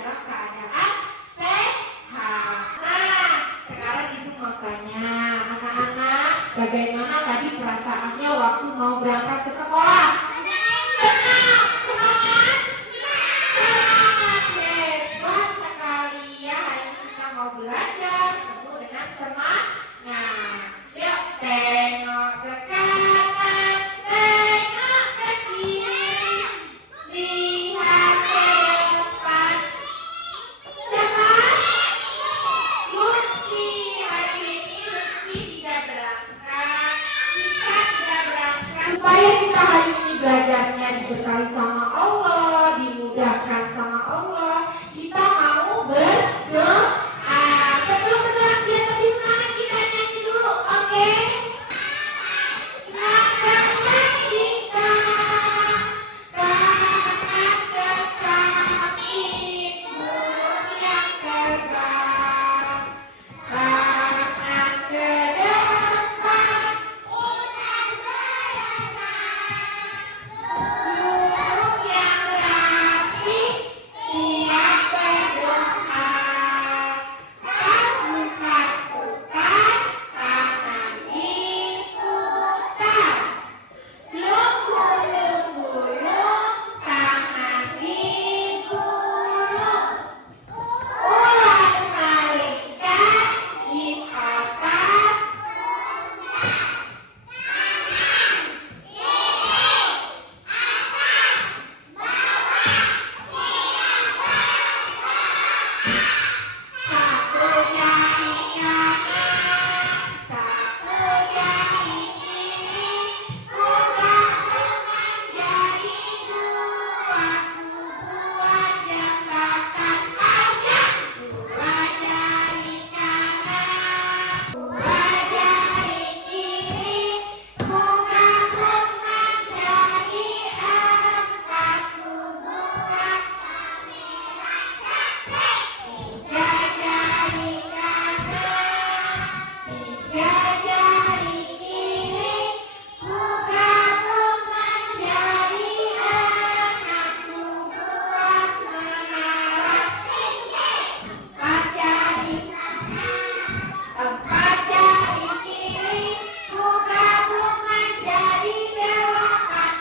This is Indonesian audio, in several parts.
dalam keadaan sehat. Nah, sekarang ibu mau tanya anak-anak, bagaimana tadi perasaannya waktu mau berangkat ke sekolah? Senang, semangat, semangat, hebat sekali ya. Hari ini kita mau belajar penuh dengan semangat. Yuk tengok ke kanan, tengok ke kiri, lihat ke depan. Siapa? Lutfi. Hari ini Lutfi tidak berangkat. Jika tidak berangkat, supaya kita hari ini belajarnya diberkahi sama Allah, dimudahkan sama Allah, kita mau berdoa. Sebelum berdoa biar lebih semangat, kita nyanyi dulu, oke? Langkahlah kita kanan ke samping, gunung yang terbang, kanan ke depan, hutan gunung yang rapi, siap berdoa. Putar-putar, tangan diputar. Lunggu-lunggu-lung, tangan digulung. Ulang malingkan di atas. Satu jari kanan, satu jari kiri, buka-buka jari dua, buat jembatan panjang. Dua jari kanan, dua jari kiri, buka-buka jari empat, buka kamera tiga jari kanan, tiga jari kiri, buka-buka jari enam, buat menara tinggi. Empat jari kanan, empat jari kiri, buka-buka jari delapan,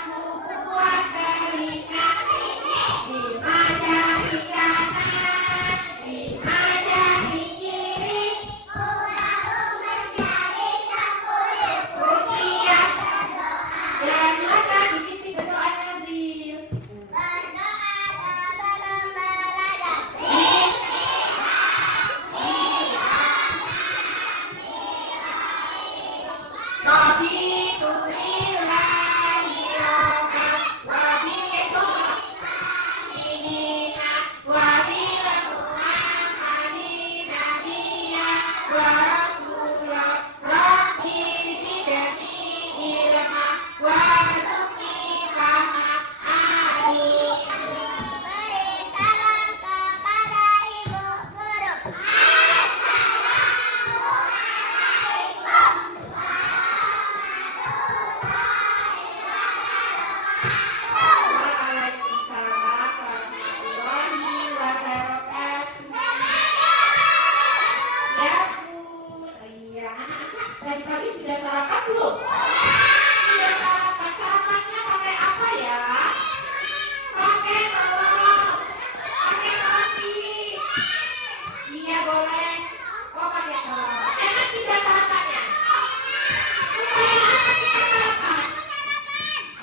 buat telinga tinggi. Lima jari kanan, lima jari kiri, buka-buka jari sepuluh, siap berdoa. Dan maka dipimpin berdoa Nazil. Berdoa sebelum belajar. Tadi pagi sudah sarapan belum? Sudah sarapan. Sarapannya pakai apa ya? Pakai telur, pakai roti. Iya boleh. Oh pakai telur. Enak tidak sarapannya? Supaya apa kita sarapan?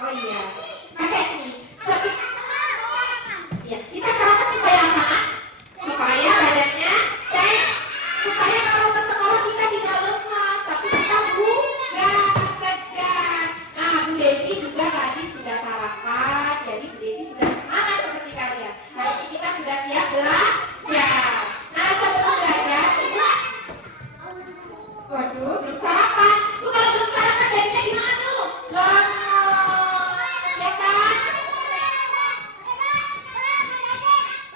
Oh iya. Pakai mie. Ya, kita sarapan supaya apa? Supaya badannya sehat. Supaya kalau ke sekolah kita tidak lemas, tapi kita bugar, segar. Nah, Bu Desi juga tadi sudah sarapan, jadi Bu Desi sudah semangat seperti kalian. Hari ini kita sudah siap belajar. Nah, sebelum belajar, Ibu, waduh, belum sarapan. Tuh kalau belum sarapan jadinya gimana tuh? Lemas, ya kan?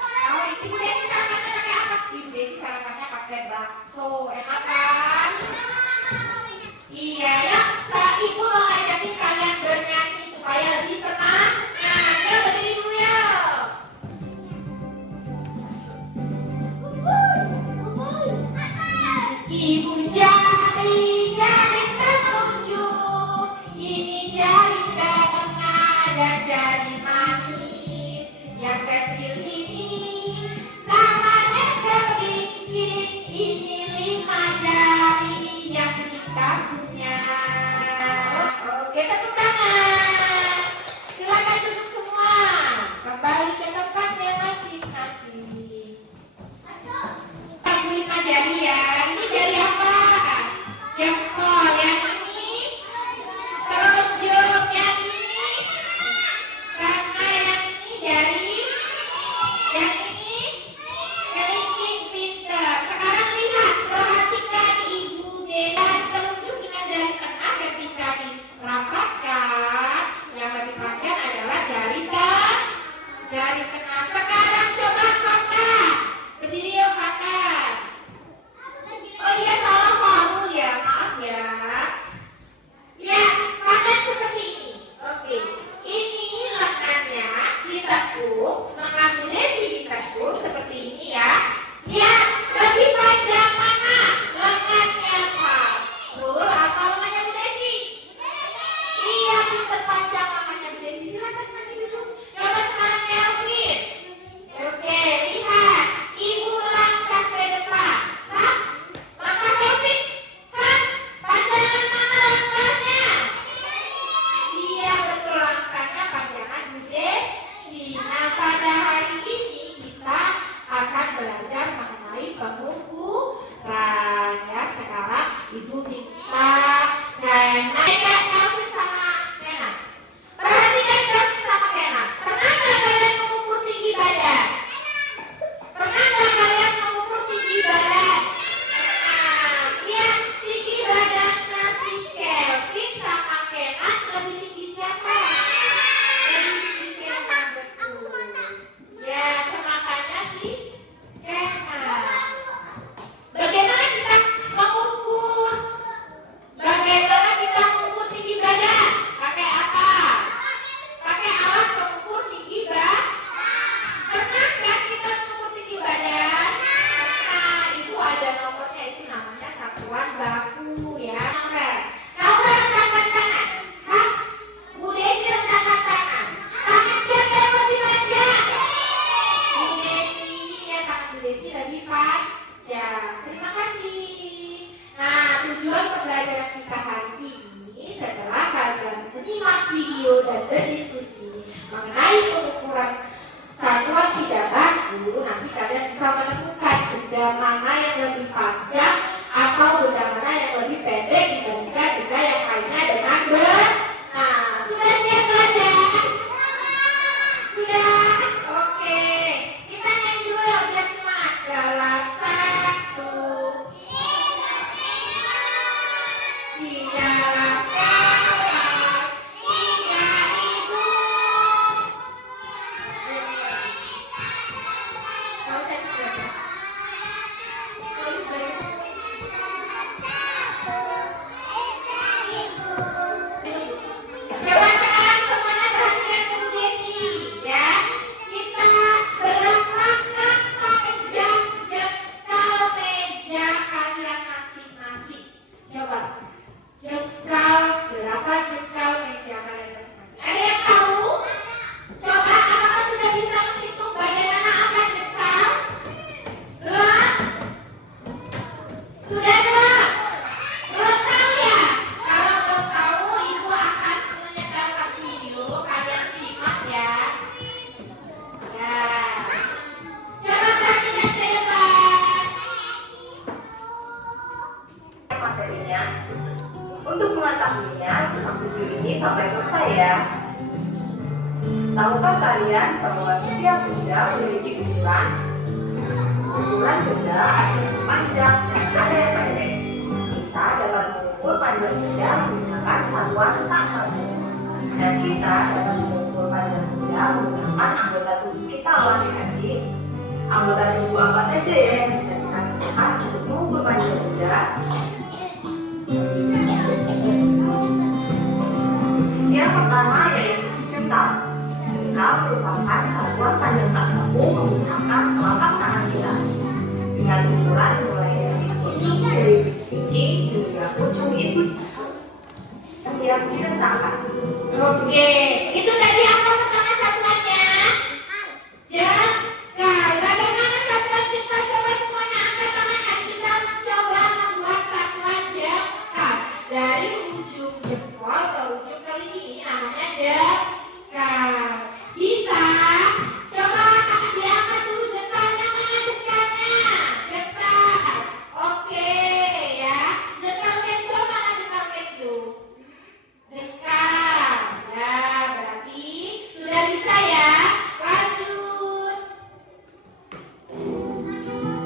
Oh, Ibu Desi sarapannya pakai apa? Ibu Desi sarapannya pakai bakso, enak kan? Iya ya, Ibu mau ngajakin kalian bernyanyi supaya lebih senang. Nah, ya berdiri dulu ya. Ibu jari telunjuk, ini jari tengah dan jari manis. Yang kecil ini namanya kelingking, ini 5 jari yang kita punya. Oke, tepuk tangan. Silakan duduk semua. Kembali ke tempatnya masing-masing. 5 jari ya. Ini jari apa? Jempol. Yang ini telunjuk. Yang ini karena yang ini jari. Yang ini kelingking, pintar. Sekarang lihat, perhatikan Ibu Dela telunjuk dengan jari tengah ketika dirapatkan. Yang lebih panjang adalah jari tengah. Sekarang coba kakak. Berdiri yuk kakak. Oh iya, salah formul ya, maaf ya. Ya, kakak seperti ini. Oke, ini lengannya ditekuk, lengan Bu Desi ditekuk seperti ini ya. Ya, lebih panjang mana? Lengannya Fahrul atau lengannya Bu Desi? Iya, pintar panjang lengannya Bu Desi. Silakan maju duduk. Coba sekarang Elvin. Oke, lihat. Ibu melangkah ke depan. Hah? Langkah Elvin. Hah? Panjangan mana langkahnya? Iya, betul, langkahnya panjangan Bu Desi. Nah, pada hari ini kita akan belajar mengenai pengukuran ya. Sekarang Ibu minta Elvin sama Kena. Perhatikan Elvin sama Kena. Pernah nggak kalian mengukur tinggi badan? Pernah nggak kalian mengukur tinggi badan? Lihat tinggi badannya si Kelvin sama Kenan lebih tinggi siapa? Lebih tinggi Kenan, betul. Ya, semakannya si Kenan. Bagaimana kita mengukur? Bagaimana kita mengukur tinggi badan? Pakai apa? Pakai alat pengukur tinggi badan. Pernah kan kita mengukur tinggi badan? Nah, itu ada nomornya, itu namanya satuan baku ya. Naura angkat tangan. Hah? Bu Desi angkat tangan. Tangan siapa yang lebih panjang? Bu Desi, ya, tangan Bu Desi lebih panjang. Terima kasih. Nah, tujuan pembelajaran kita hari ini setelah kalian menyimak video dan berdiskusi mengenai pengukuran satuan tidak baku, nanti kalian bisa menemukan benda mana yang lebih panjang atau benda mana yang lebih pendek dibandingkan benda yang lainnya dengan nah, sudah siap belajar? Sudah? Oke. Kita nyanyi dulu ya, biar semangat. Dalam 1, di dalam kelas 3.000. Tahu saya tidak? Coba sekarang semuanya perhatikan Bu Desi ya. Kita berlangkah pakai jengkal meja kalian masing-masing. Coba jengkal, berapa jengkal meja kalian masing-masing? Ada yang tahu? Coba apakah sudah bisa menghitung bagaimana angka jengkal? Belum? Sudah belum? Belum tahu ya? Kalau belum tahu, Ibu akan menyebarkan video, kalian simak ya. Ya. Coba perhatikan ke depan. Materinya. Untuk mengetahuinya, simak video ini sampai selesai ya. Tahukah kalian bahwa setiap benda memiliki ukuran? Ukuran benda ada yang panjang dan ada yang pendek. Kita dapat mengukur panjang benda menggunakan satuan sama. Dan kita dapat mengukur panjang benda menggunakan anggota tubuh kita loh adik-adik. Anggota tubuh apa saja ya yang bisa kita gunakan untuk mengukur panjang benda? Yang pertama yaitu jengkal. Jengkal merupakan satuan panjang tak baku menggunakan telapak tangan kita dengan ukuran mulai dari 7 cm Ini juga ujung itu siap direntangkan. Oke, itu tadi apa pertama satuannya? Jengkal. Bagaimana satuan jengkal? Coba semuanya angkat tangannya. Kita coba membuat satuan jengkal. Dari ujung jempol ke ujung kelingking, ini namanya jengkal. Bisa? Coba diangkat dulu jengkalnya. Mana jengkalnya? Jengkal. Oke ya. Jengkal kenzo mana jengkal kenzo? Jengkal. Ya, berarti sudah bisa ya. Lanjut.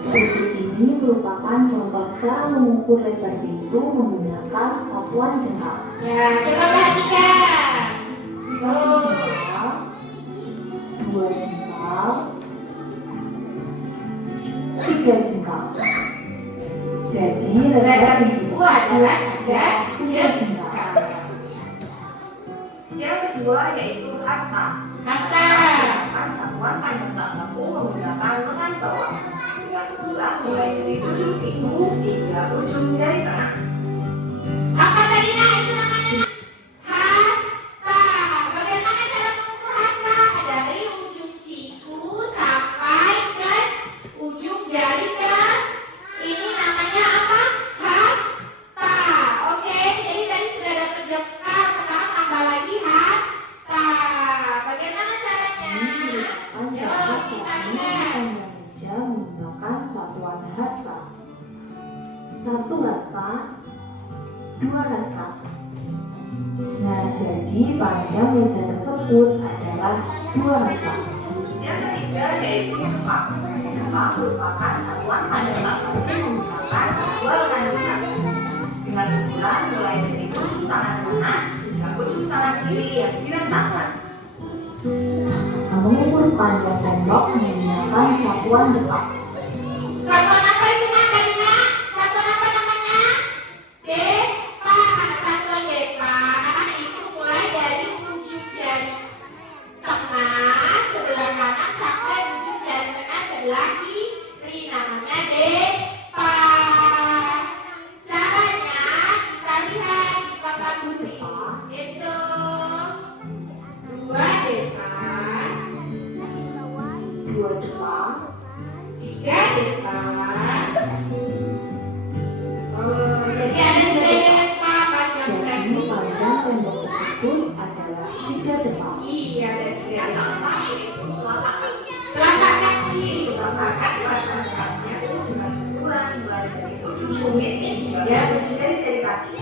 Berikut ini merupakan contoh cara mengukur lebar pintu menggunakan satuan jengkal. Ya, coba perhatikan. Satu jengkal, dua jengkal, tiga jengkal. Jadi lebar pintu adalah tiga tiga jengkal. Yang kedua yaitu hasta. Hasta. Menggunakan satuan panjang tak kaku menggunakan lengan bawah. Dengan ukuran mulai dari ujung siku hingga ujung jari tengah. Apa tadi itu namanya? Hasta. Bagaimana cara mengukur hasta? Dari ujung siku sampai ke ujung jari ke ini namanya apa? Hasta. Oke, jadi tadi sudah dapat jengkal, sekarang tambah lagi hasta. Bagaimana caranya? Ini merupakan contoh cara mengukur meja menggunakan satuan hasta. Satu hasta, dua hasta. Nah, jadi panjang meja tersebut adalah dua hasta. Yang ketiga yaitu depak. Depak merupakan satuan panjang tak kaku menggunakan dua lengan besar. Dengan ukuran mulai dari ujung tangan kanan hingga ujung tangan kiri yang direntangkan. Mengukur panjang tembok menggunakan satuan depak. Satuan apa itu namanya? Satuan apa namanya? Depak. Satuan depak itu mulai dari ujung jari tengah sebelah kanan sampai ujung jari tengah sebelah kiri. Namanya depak. Caranya kita lihat di papan putih. Itu dua depak, Dua depak, tiga depak. Jadi ada tiga depak panjang jadi tembok. panjang tembok tersebut adalah tiga depak. Iya, ada tiga Yang depak. keempat yaitu telapak. Telapak kaki. Telapak kaki satuannya dengan ukuran mulai dari ujung tumit hingga ujung jari kaki.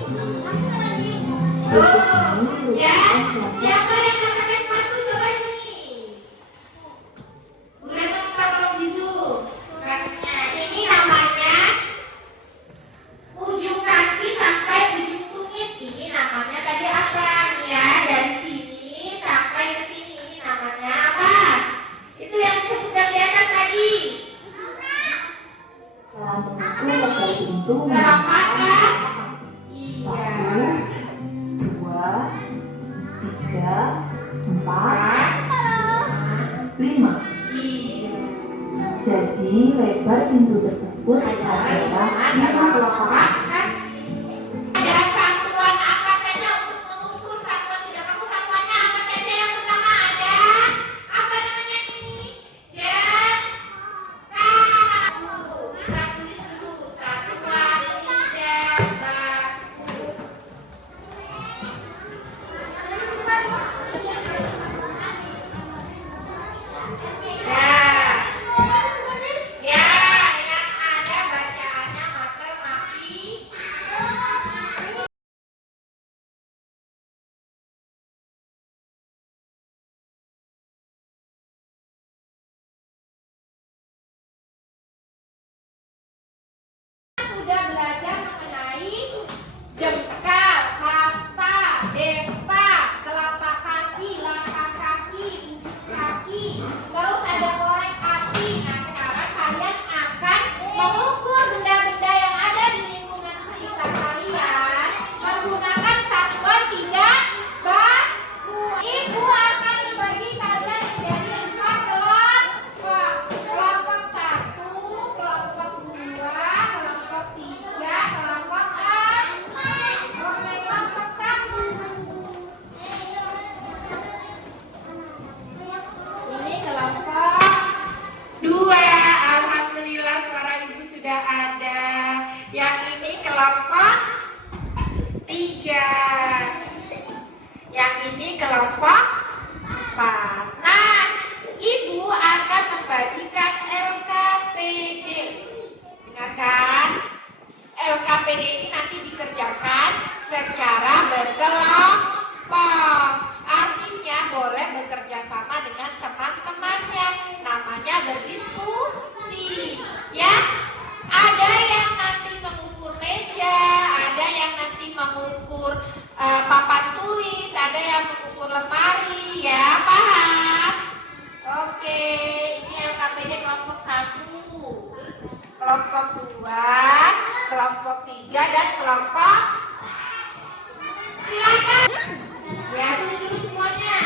Berikut ini Ya, merupakan contoh siapa yang nggak pakai sepatu coba sini. Boleh minta tolong di zoom sepatunya. Ini namanya ujung kaki sampai ujung tumit. Ini namanya tadi apa? Ya, dari sini sampai ke sini. Ini namanya apa? Itu yang sudah di atas tadi. cara mengukur lebar pintu Dalam menggunakan mata. satu, Iya. dua, tiga, empat, Empat. lima. Iya. Jadi lebar pintu tersebut adalah lima telapak. Ada satuan apa saja untuk mengukur satuan tidak kamu satuannya apa saja yang pertama ada apa namanya ini jengkal. Kita tulis dulu satuan tidak baku. Ya, yang ada bacaannya matematika. sudah ada. Yang ini kelompok 3. Yang ini kelompok 4. Nah, Ibu akan membagikan LKPD. Dengarkan, LKPD ini nanti dikerjakan secara berkelompok. Artinya boleh bekerja sama dengan teman-temannya. Namanya berdiskusi. Ya, ada yang nanti mengukur meja, ada yang nanti mengukur papan tulis, ada yang mengukur lemari. Ya, paham? Oke, ini LKPD kelompok 1, kelompok 2, kelompok 3, dan kelompok. Silakan. Ya, tulis dulu semuanya.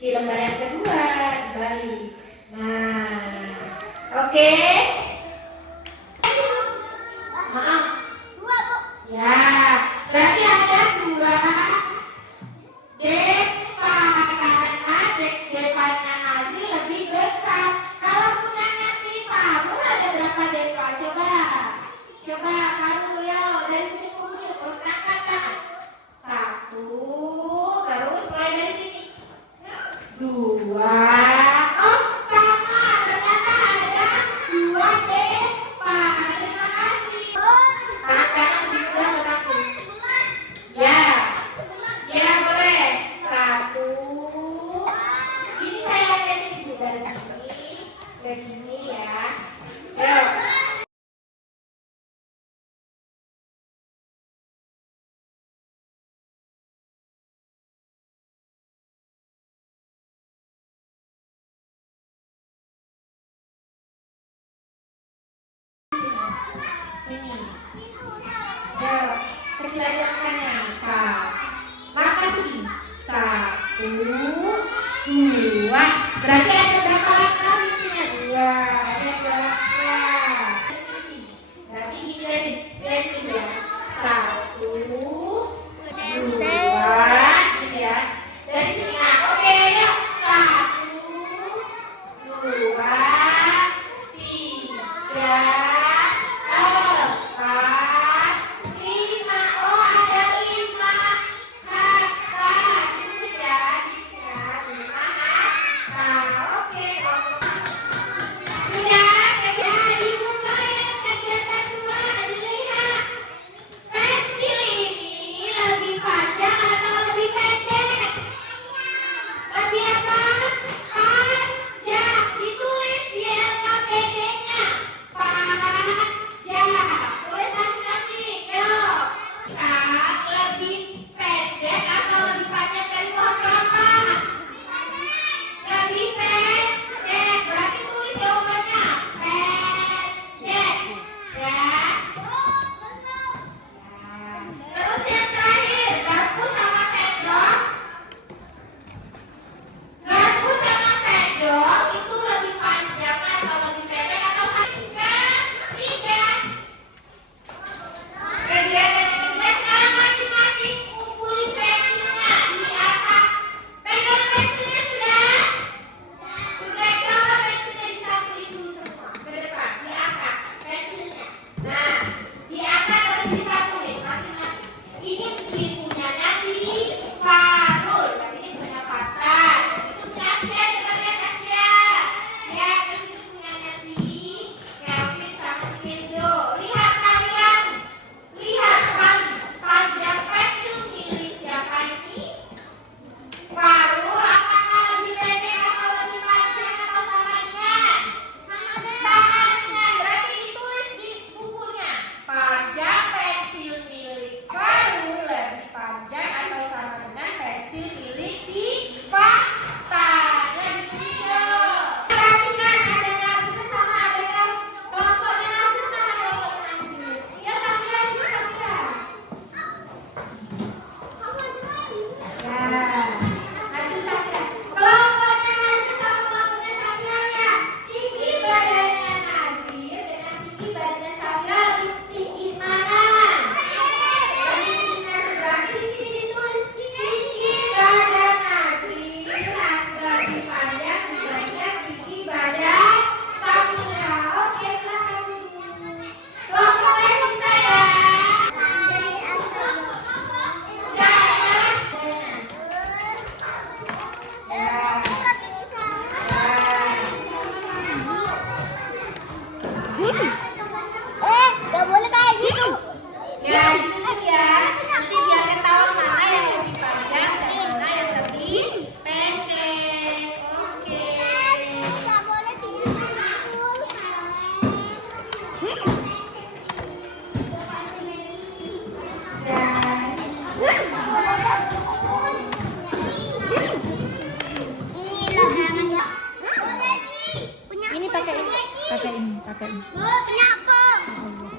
Di lembar yang kedua dibalik. Nah, oke. Maaf. Ya, berarti ada 2 depa karena depanya Nazi lebih besar. Kalau punyanya si Farul ada berapa depa? Coba Farul ya, dari kucing letakkan 1, terus mulai dari sini. 2. Oh, sama. Ternyata ada 2 depa. Terima kasih. Tangan kanan di sebelah benakku. Ya. Ya, boleh. 1. Ini saya lihat ini dari sini. Dari sini ya. Yuk. Ini. Yuk, persilakannya. Makasih. 1, 2. Berarti ada berapa langkah isinya? 2. Ada 2 langkah. Berarti gini ya. 1, 2. Gitu ya. Dari sini. Nah, oke, yuk. 1, 2, 3. Bu, punya aku.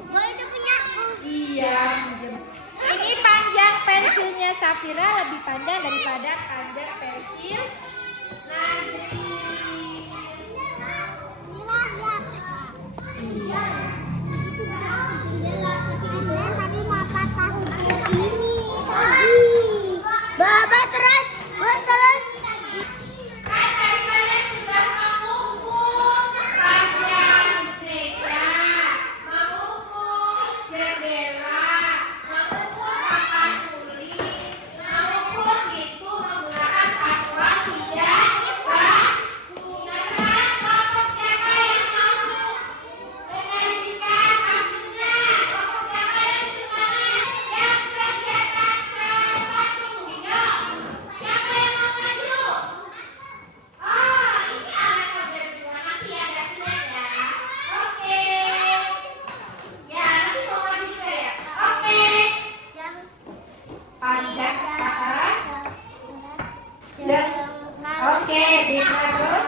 Bu, itu punya aku. Iya. Ini panjang pensilnya Safira lebih panjang daripada panjang pensil Nazri. Iya. Tapi mau patah ini. Baba terus. Kan tadi kalian sudah mengukur panjang meja, mengukur jendela, mengukur papan tulis, mengukur itu menggunakan satuan tidak baku. Nah, kelompok siapa yang mau menyajikan hasilnya? Kelompok siapa yang di mana? Yang kegiatan ke-1. Yuk, siapa yang mau maju? Oh, ini alat berdua nanti ada filmnya. Oke. Ya, nanti mau maju juga ya. Oke. Panjang papan. Oke, terus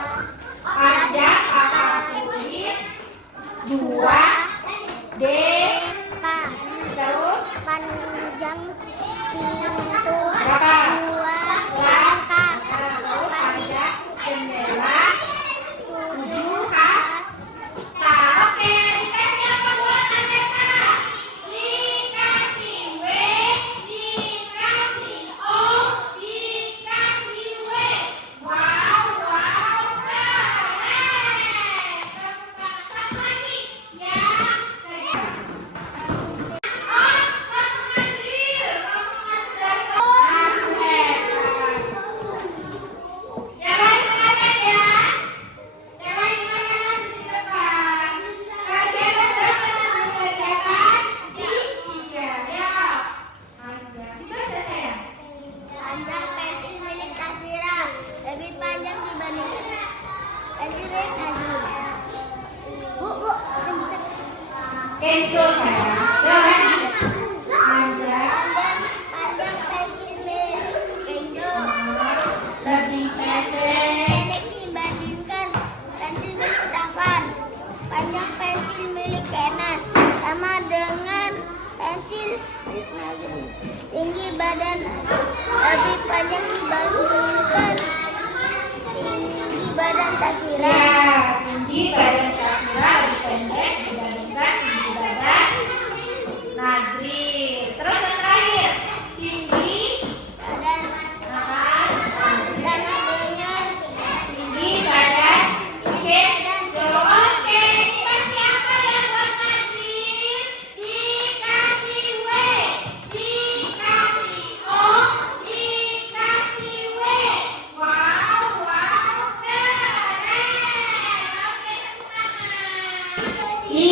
panjang papan tulis 2 D terus Panjang pintu berapa? 2 Terus panjang jendela 7 kata. Oke, dikasih apa buat Aneta? Dikasih W, dikasih O, dikasih W. Wow, keren. Tepuk tangan. Satu lagi. Ya, oh, kamu ngambil dari yang lain silakan ya. Yang lain silakan maju di depan. Kegiatan berapa nama kegiatan? 3 ya. Panjang. Dibaca sayang. Panjang pensil milik Safira lebih panjang dibanding pensil milik Nazri. Bu, Kenzo sayang. Jangan. Panjang. panjang pensil milik Kenzo Lebih pendek. pendek dibandingkan pensil milik Safan. Panjang pensil milik Kenan sama dengan pensil milik Nazri. Tinggi badan lebih panjang dibandingkan tinggi badan Safira. Ya, tinggi badan Safira lebih pendek dibandingkan tinggi badan Nazri. Terus yang terakhir, tinggi Badan sama sama dengan tinggi badan Kenzo. Oke, dikasih apa yang buat Nazri? Dikasih W, dikasih O, dikasih W. Wow, keren. Oke, tepuk tangan.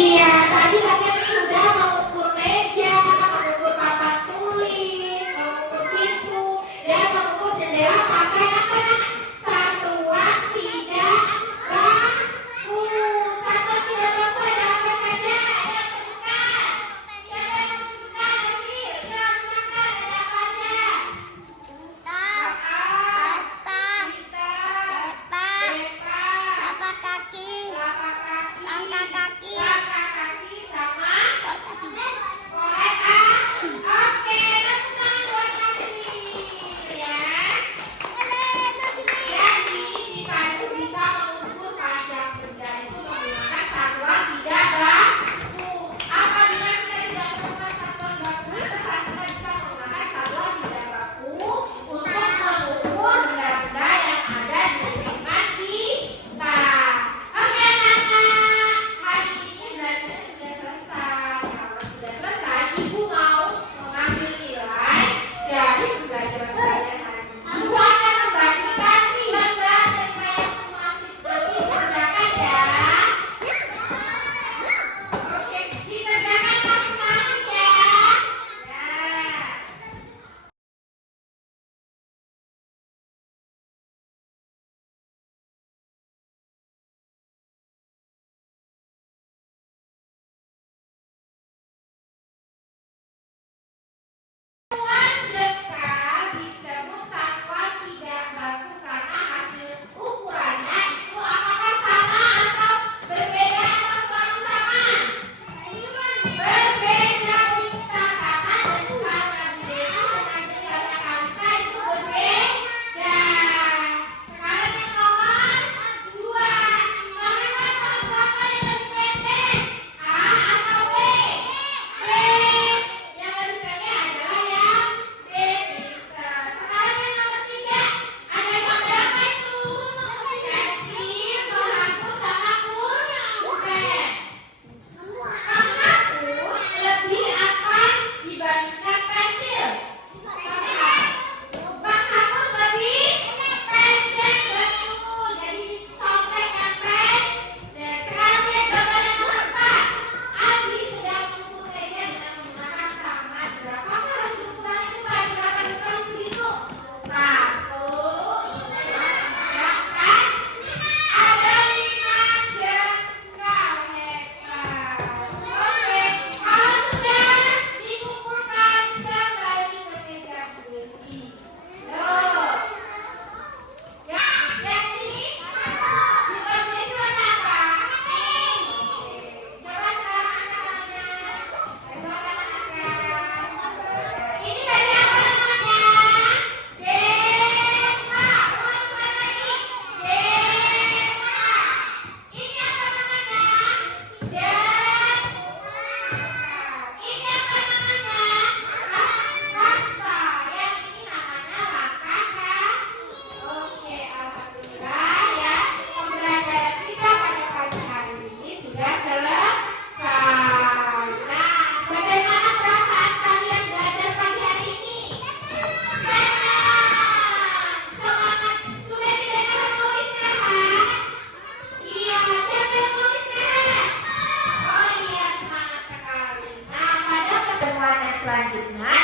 ingat